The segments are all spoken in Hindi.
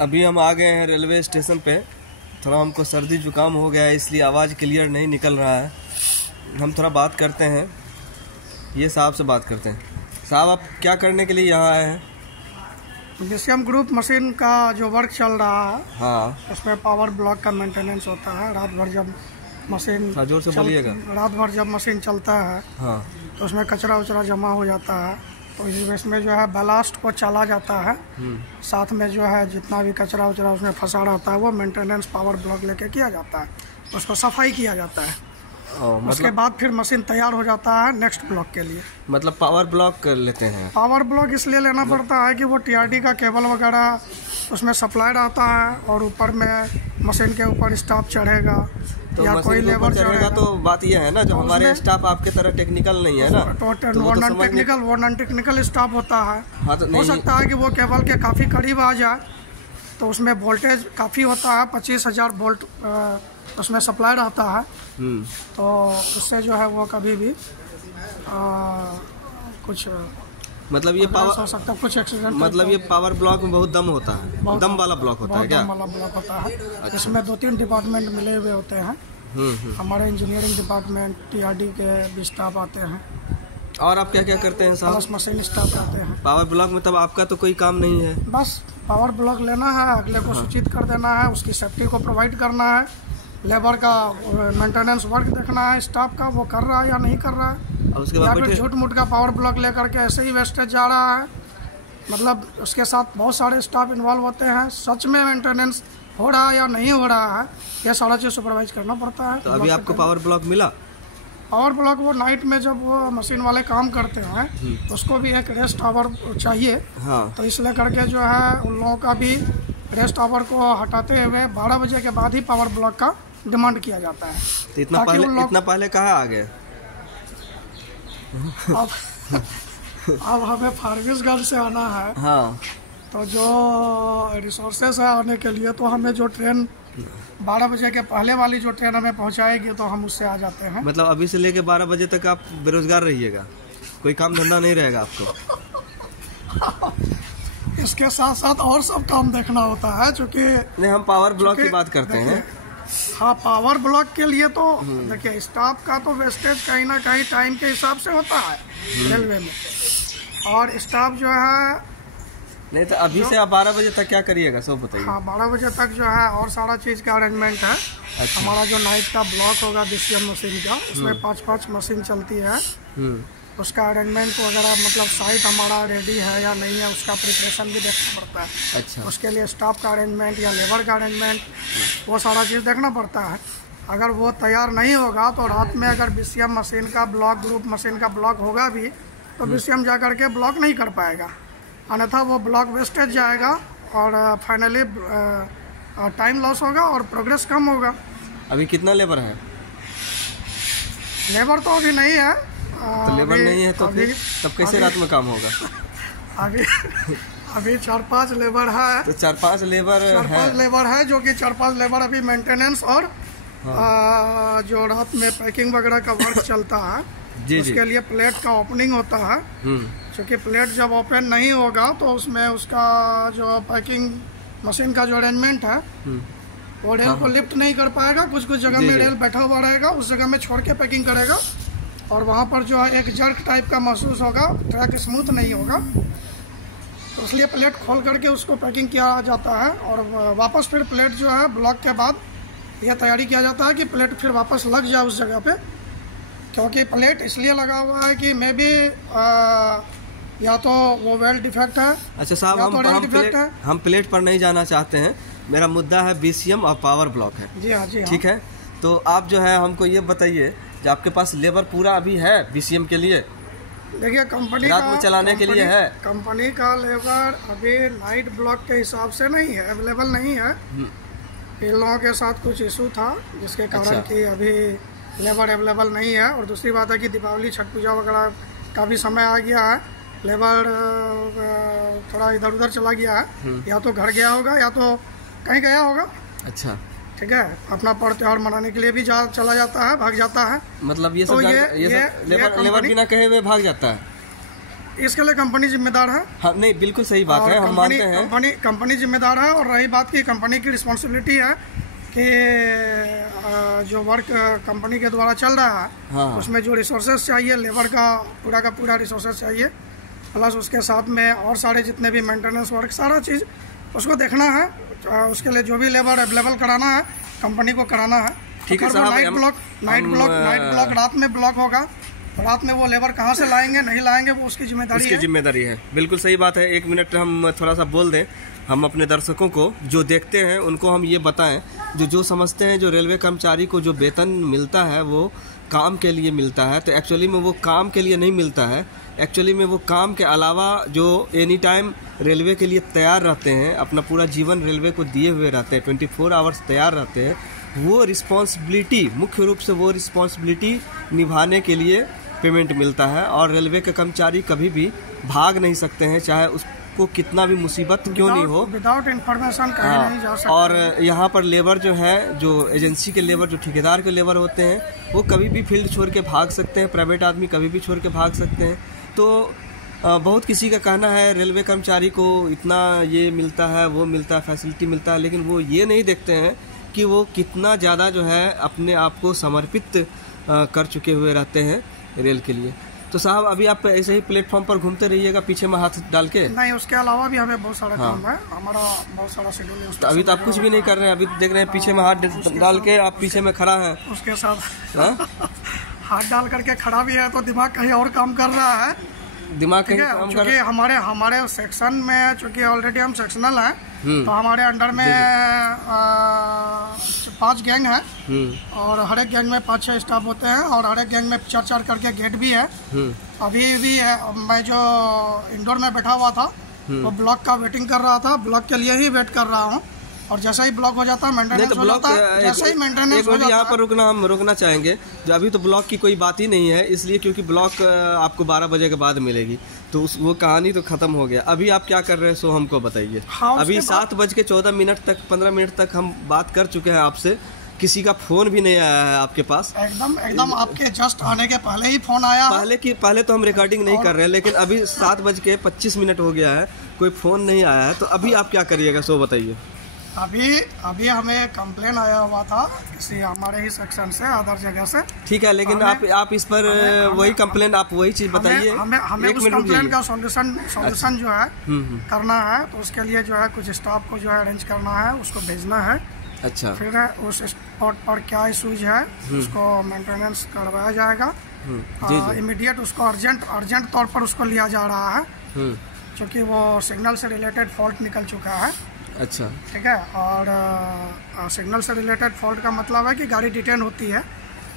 अभी हम आ गए हैं रेलवे स्टेशन पे। थोड़ा हमको सर्दी जुकाम हो गया है, इसलिए आवाज़ क्लियर नहीं निकल रहा है। हम थोड़ा बात करते हैं, ये साहब से बात करते हैं। साहब, आप क्या करने के लिए यहाँ आए हैं? बीसीएम ग्रुप मशीन का जो वर्क चल रहा है, हाँ, उसमें पावर ब्लॉक का मेंटेनेंस होता है। रात भर जब मशीन जोर से बोलिएगा। रात भर जब मशीन चलता है हाँ, तो उसमें कचरा उचरा जमा हो जाता है, तो इसमें जो है बैलास्ट को चला जाता है। साथ में जो है जितना भी कचरा उचरा उसमें फंसा रहता है वो मेंटेनेंस पावर ब्लॉक लेके किया जाता है, उसको सफाई किया जाता है। उसके बाद फिर मशीन तैयार हो जाता है नेक्स्ट ब्लॉक के लिए। मतलब पावर ब्लॉक कर लेते हैं। पावर ब्लॉक इसलिए लेना पड़ता है कि वो टीआरडी का केबल वगैरह उसमें सप्लाई रहता है और ऊपर में मशीन के ऊपर स्टाफ चढ़ेगा तो या कोई लेबर चढ़ेगा। तो बात यह है ना, जो हमारे स्टाफ आपके तरह टेक्निकल नहीं है ना, तो वो नॉन टेक्निकल स्टाफ होता है। हाँ, तो हो सकता है कि वो केबल के काफ़ी करीब आ जाए, तो उसमें वोल्टेज काफ़ी होता है, 25,000 वोल्ट उसमें सप्लाई रहता है। तो उससे जो है वो कभी भी कुछ मतलब ये पावर हो सकता है, कुछ एक्सीडेंट। मतलब ये पावर ब्लॉक में बहुत दम होता है, दम वाला ब्लॉक होता है क्या? दम वाला ब्लॉक होता है। इसमें 2-3 डिपार्टमेंट मिले हुए होते हैं। हमारे इंजीनियरिंग डिपार्टमेंट, टीआरडी के भी स्टाफ आते हैं। और आप क्या क्या करते हैं साहब? प्लस मशीन स्टाफ आते हैं पावर ब्लॉक में। तब आपका तो कोई काम नहीं है, बस पावर ब्लॉक लेना है, अगले को सूचित कर देना है, उसकी सेफ्टी को प्रोवाइड करना है, लेबर का मेंटेनेंस वर्क देखना है, स्टाफ का वो कर रहा है या नहीं कर रहा है, और उसके या बाद फिर झूठ मूठ का पावर ब्लॉक लेकर के ऐसे ही वेस्टेज जा रहा है। मतलब उसके साथ बहुत सारे स्टाफ इन्वॉल्व होते हैं, सच में मेंटेनेंस हो रहा है या नहीं हो रहा है, ये सारा चीज़ सुपरवाइज करना पड़ता है। तो अभी आपको पावर ब्लॉक मिला? पावर ब्लॉक वो नाइट में जब वो मशीन वाले काम करते हैं उसको भी एक रेस्ट आवर चाहिए। हाँ, तो इसलिए करके जो है उन लोगों का भी रेस्ट आवर को हटाते हुए 12 बजे के बाद ही पावर ब्लॉक का डिमांड किया जाता है। तो इतना पहले कहाँ आ गए? अब हमें फारबिसगंज से आना है। हाँ, तो जो रिसोर्सेस है आने के लिए, तो हमें जो ट्रेन 12 बजे के पहले वाली जो ट्रेन हमें पहुंचाएगी तो हम उससे आ जाते हैं। मतलब अभी से लेके 12 बजे तक आप बेरोजगार रहिएगा, कोई काम धंधा नहीं रहेगा आपको? इसके साथ साथ और सब काम देखना होता है, चूँकि नहीं, हम पावर ब्लॉक की बात करते हैं। हाँ, पावर ब्लॉक के लिए तो देखिए स्टाफ का तो वेस्टेज कहीं ना कहीं टाइम के हिसाब से होता है रेलवे में, और स्टाफ जो है नहीं। तो अभी से आप 12 बजे तक क्या करिएगा सब बताइए। हाँ, 12 बजे तक जो है और सारा चीज़ का अरेंजमेंट है। अच्छा। हमारा जो नाइट का ब्लॉक होगा बीसीएम मशीन का, उसमें 5-5 मशीन चलती है। उसका अरेंजमेंट वगैरह, मतलब साइट हमारा रेडी है या नहीं है, उसका प्रिपरेशन भी देखना पड़ता है। अच्छा। उसके लिए स्टाफ का अरेंजमेंट या लेबर का अरेंजमेंट, वो सारा चीज़ देखना पड़ता है। अगर वो तैयार नहीं होगा तो रात में अगर बीसीएम मशीन का ब्लॉक, ग्रुप मशीन का ब्लॉक होगा भी, तो बीसीएम जा करके ब्लॉक नहीं कर पाएगा, अन्यथा वो ब्लॉक वेस्टेज जाएगा और फाइनली टाइम लॉस होगा और प्रोग्रेस कम होगा। अभी कितना लेबर है? लेबर तो अभी नहीं है। तो लेबर नहीं है तो फिर तब कैसे रात में काम होगा? अभी 4-5 लेबर है। तो 4-5 लेबर है जो कि 4-5 लेबर अभी मेंटेनेंस और जो रात में पैकिंग वगैरह का वर्क चलता है उसके लिए प्लेट का ओपनिंग होता है। क्योंकि प्लेट जब ओपन नहीं होगा तो उसमें उसका जो पैकिंग मशीन का जो अरेंजमेंट है वो रेल को लिफ्ट नहीं कर पाएगा। कुछ जगह में रेल बैठा हुआ रहेगा, उस जगह में छोड़ के पैकिंग करेगा, और वहाँ पर जो है एक जर्क टाइप का महसूस होगा, ट्रैक स्मूथ नहीं होगा। तो इसलिए प्लेट खोल करके उसको पैकिंग किया जाता है, और वापस फिर प्लेट जो है ब्लॉक के बाद यह तैयारी किया जाता है कि प्लेट फिर वापस लग जाए उस जगह पे। क्योंकि प्लेट इसलिए लगा हुआ है कि मे बी या तो वो वेल्ड डिफेक्ट है। अच्छा साहब, हम प्लेट पर नहीं जाना चाहते हैं, मेरा मुद्दा है बीसीएम और पावर ब्लॉक है। जी हाँ, जी हाँ। ठीक है, तो आप जो है हमको ये बताइए कि आपके पास लेबर पूरा अभी है बीसीएम के लिए? देखिए, कंपनी रात में चलाने के लिए है। कंपनी का लेबर अभी नाइट ब्लॉक के हिसाब से नहीं है, अवेलेबल नहीं है। इन लोगों के साथ कुछ इशू था जिसके कारण कि अभी लेबर अवेलेबल नहीं है। और दूसरी बात है कि दीपावली, छठ पूजा वगैरह का भी समय आ गया है, लेबर थोड़ा इधर उधर चला गया है, या तो घर गया होगा या तो कहीं गया होगा। अच्छा, ठीक है, अपना पर्व त्योहार मनाने के लिए भी चला जाता है, भाग जाता है। मतलब ये सब लेबर बिना कहे हुए भाग जाता है? इसके लिए कंपनी जिम्मेदार है। हाँ नहीं, बिल्कुल सही बात है, हम मानते हैं कंपनी जिम्मेदार है। और रही बात की कंपनी की रिस्पॉन्सिबिलिटी है कि जो वर्क कंपनी के द्वारा चल रहा है, हाँ, उसमें जो रिसोर्सेज चाहिए, लेबर का पूरा रिसोर्सेज चाहिए, प्लस उसके साथ में और सारे जितने भी मेंटेनेंस वर्क, सारा चीज़ उसको देखना है। उसके लिए जो भी लेबर अवेलेबल कराना है कंपनी को कराना है। ठीक है साहब, नाइट ब्लॉक रात में ब्लॉक होगा, रात में वो लेबर कहाँ से लाएंगे नहीं लाएंगे वो उसकी जिम्मेदारी है। बिल्कुल सही बात है। 1 मिनट हम थोड़ा सा बोल दें, हम अपने दर्शकों को जो देखते हैं उनको हम ये बताएं, जो समझते हैं जो रेलवे कर्मचारी को जो वेतन मिलता है वो काम के लिए मिलता है, तो एक्चुअली में वो काम के लिए नहीं मिलता है। एक्चुअली में वो काम के अलावा जो एनी टाइम रेलवे के लिए तैयार रहते हैं, अपना पूरा जीवन रेलवे को दिए हुए रहते हैं, 24 आवर्स तैयार रहते हैं, वो रिस्पॉन्सिबिलिटी, मुख्य रूप से वो रिस्पॉन्सिबिलिटी निभाने के लिए पेमेंट मिलता है। और रेलवे के कर्मचारी कभी भी भाग नहीं सकते हैं, चाहे उसको कितना भी मुसीबत क्यों नहीं हो, विदाउट इन्फॉर्मेशन कहीं नहीं जा सकते। और यहाँ पर लेबर जो है, जो एजेंसी के लेबर, जो ठेकेदार के लेबर होते हैं, वो कभी भी फील्ड छोड़ के भाग सकते हैं, प्राइवेट आदमी कभी भी छोड़ के भाग सकते हैं। तो बहुत किसी का कहना है रेलवे कर्मचारी को इतना ये मिलता है, वो मिलता है, फैसिलिटी मिलता है, लेकिन वो ये नहीं देखते हैं कि वो कितना ज़्यादा जो है अपने आप को समर्पित कर चुके हुए रहते हैं रेल के लिए। तो साहब अभी आप ऐसे ही प्लेटफॉर्म पर घूमते रहिएगा पीछे में हाथ डाल के? नहीं, उसके अलावा भी हमें बहुत सारा काम है, हमारा बहुत सारा शेड्यूल है। तो अभी तो आप कुछ भी नहीं कर रहे हैं, अभी देख रहे हैं पीछे में हाथ डाल के आप पीछे में खड़ा हैं, उसके साथ हाथ डाल करके खड़ा भी है, तो दिमाग कहीं और काम कर रहा है, दिमाग कहीं काम कर रहा है। हमारे सेक्शन में चूँकि ऑलरेडी हम सेक्शनल हैं, तो हमारे अंडर में 5 गैंग है, और हर एक गैंग में 5-6 स्टाफ होते हैं, और हर एक गैंग में 4-4 करके गेट भी है। अभी भी मैं जो इंडोर में बैठा हुआ था वो ब्लॉक का वेटिंग कर रहा था, ब्लॉक के लिए ही वेट कर रहा हूँ। और जैसा ही ब्लॉक हो जाता है मेंटेनेंस हो जाता है, जैसे ही मेंटेनेंस हो जाता है। यहाँ पर हम रुकना चाहेंगे, जो अभी तो ब्लॉक की कोई बात ही नहीं है, इसलिए क्योंकि ब्लॉक आपको 12 बजे के बाद मिलेगी, तो वो कहानी तो खत्म हो गया। अभी आप क्या कर रहे हैं सो हमको बताइए। हाँ, अभी 7:14 तक 15 मिनट तक हम बात कर चुके हैं आपसे, किसी का फोन भी नहीं आया है आपके पास। एकदम आपके जस्ट आने के पहले ही फोन आया। पहले तो हम रिकॉर्डिंग नहीं कर रहे हैं, लेकिन अभी 7:25 हो गया है, कोई फोन नहीं आया है, तो अभी आप क्या करिएगा सो बताइए। अभी हमें कंप्लेन आया हुआ था किसी हमारे ही सेक्शन से, अदर जगह से। ठीक है, लेकिन आप इस पर वही कंप्लेन, आप वही चीज बताइए। हमें उस कंप्लेन का सॉल्यूशन जो है करना है, तो उसके लिए जो है कुछ स्टाफ को जो है अरेंज करना है, उसको भेजना है। अच्छा, फिर उस स्पॉट पर क्या इशूज है उसको मेंटेनेंस करवाया जाएगा। इमीडिएट उसको अर्जेंट तौर पर उसको लिया जा रहा है, क्योंकि वो सिग्नल से रिलेटेड फॉल्ट निकल चुका है। अच्छा, ठीक है। और सिग्नल से रिलेटेड फॉल्ट का मतलब है कि गाड़ी डिटेन होती है,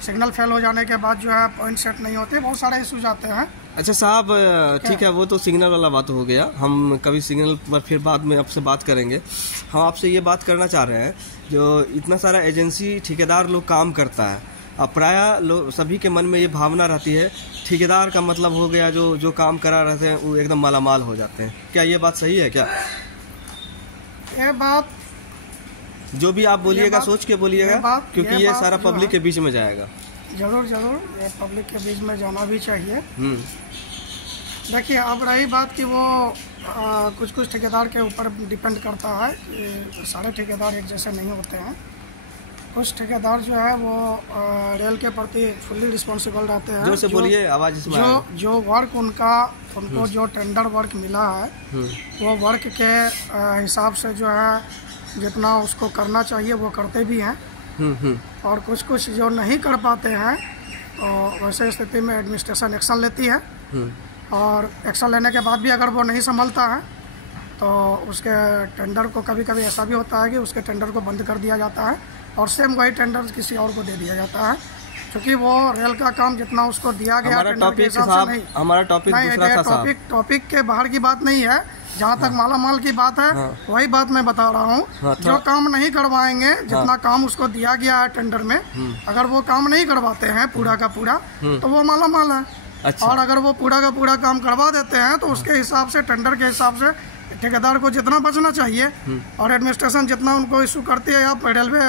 सिग्नल फेल हो जाने के बाद जो है पॉइंट सेट नहीं होते, बहुत सारे इश्यूज आते हैं। अच्छा साहब, ठीक है, वो तो सिग्नल वाला बात हो गया, हम कभी सिग्नल पर फिर बाद में आपसे बात करेंगे। हम आपसे ये बात करना चाह रहे हैं, जो इतना सारा एजेंसी ठेकेदार लोग काम करता है, अब प्रायः लोग सभी के मन में ये भावना रहती है ठेकेदार का मतलब हो गया जो काम करा रहते हैं वो एकदम मालामाल हो जाते हैं। क्या ये बात सही है? क्या ये बात जो भी आप बोलिएगा सोच के बोलिएगा, क्योंकि ये सारा पब्लिक के बीच में जाएगा। जरूर ये पब्लिक के बीच में जाना भी चाहिए। देखिए, अब रही बात कि वो कुछ ठेकेदार के ऊपर डिपेंड करता है कि सारे ठेकेदार एक जैसे नहीं होते हैं। कुछ ठेकेदार जो है वो रेल के प्रति फुल्ली रिस्पॉन्सिबल रहते हैं। जो से बोलिए, आवाज इसमें जो वर्क उनको जो टेंडर वर्क मिला है, वो वर्क के हिसाब से जो है जितना उसको करना चाहिए वो करते भी हैं। और कुछ जो नहीं कर पाते हैं, तो वैसे स्थिति में एडमिनिस्ट्रेशन एक्शन लेती है, और एक्शन लेने के बाद भी अगर वो नहीं संभलता है तो उसके टेंडर को कभी ऐसा भी होता है कि उसके टेंडर को बंद कर दिया जाता है, और सेम वही टेंडर किसी और को दे दिया जाता है, क्योंकि वो रेल का काम जितना उसको दिया गया टेंडर के हिसाब से नहीं। हमारा टॉपिक के बाहर की बात नहीं है, जहाँ तक मालामाल की बात है वही बात मैं बता रहा हूँ। जो काम नहीं करवाएंगे, जितना काम उसको दिया गया है टेंडर में, अगर वो काम नहीं करवाते हैं पूरा का पूरा, तो वो मालामाल है। अच्छा। और अगर वो पूरा का पूरा काम करवा देते हैं तो उसके हिसाब से, टेंडर के हिसाब से ठेकेदार को जितना बचना चाहिए और एडमिनिस्ट्रेशन जितना उनको इशू करती है, या रेलवे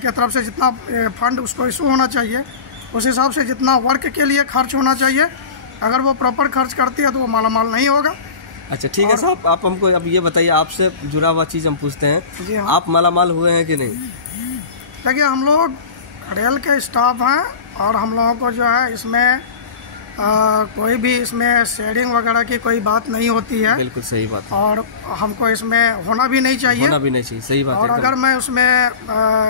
की तरफ से जितना फंड उसको इशू होना चाहिए, उस हिसाब से जितना वर्क के लिए खर्च होना चाहिए अगर वो प्रॉपर खर्च करती है तो वो मालामाल नहीं होगा। अच्छा ठीक है साहब, आप हमको अब ये बताइए, आपसे जुड़ा हुआ चीज़ हम पूछते हैं। जी हाँ। आप मालामाल हुए हैं कि नहीं? देखिए हम लोग रेल के स्टाफ हैं और हम लोगों को जो है इसमें कोई भी इसमें शेयरिंग वगैरह की कोई बात नहीं होती है। बिल्कुल सही बात है। और हमको इसमें होना भी नहीं चाहिए। होना भी नहीं चाहिए, सही बात है। और अगर मैं उसमें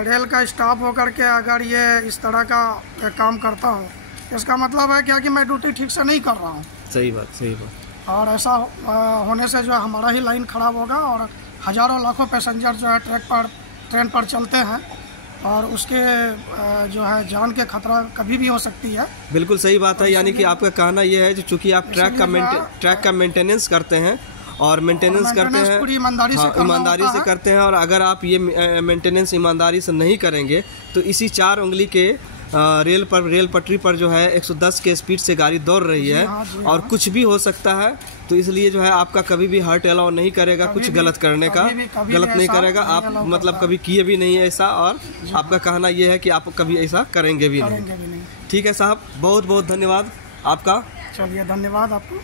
रेल का स्टाफ होकर के अगर ये इस तरह का काम करता हूँ, इसका मतलब है क्या कि मैं ड्यूटी ठीक से नहीं कर रहा हूँ। सही बात, सही बात। और ऐसा होने से जो है हमारा ही लाइन खराब होगा और हज़ारों लाखों पैसेंजर जो है ट्रेन पर चलते हैं और उसके जो है जान के खतरा कभी भी हो सकती है। बिल्कुल सही बात है। यानी कि आपका कहना यह है, चूँकि आप ट्रैक का मेंटेनेंस करते हैं और मेंटेनेंस करते हैं पूरी ईमानदारी से ईमानदारी से करते हैं, और अगर आप ये मेंटेनेंस ईमानदारी से नहीं करेंगे तो इसी 4 उंगली के रेल पटरी पर जो है 110 के स्पीड से गाड़ी दौड़ रही है। और कुछ भी हो सकता है, तो इसलिए जो है आपका कभी भी हार्ट अलाउ नहीं करेगा कुछ गलत करने का, गलत नहीं करेगा। आप मतलब कभी किए भी नहीं है ऐसा, और आपका कहना यह है कि आप कभी ऐसा करेंगे भी नहीं। ठीक है साहब, बहुत बहुत धन्यवाद आपका। चलिए, धन्यवाद आपको।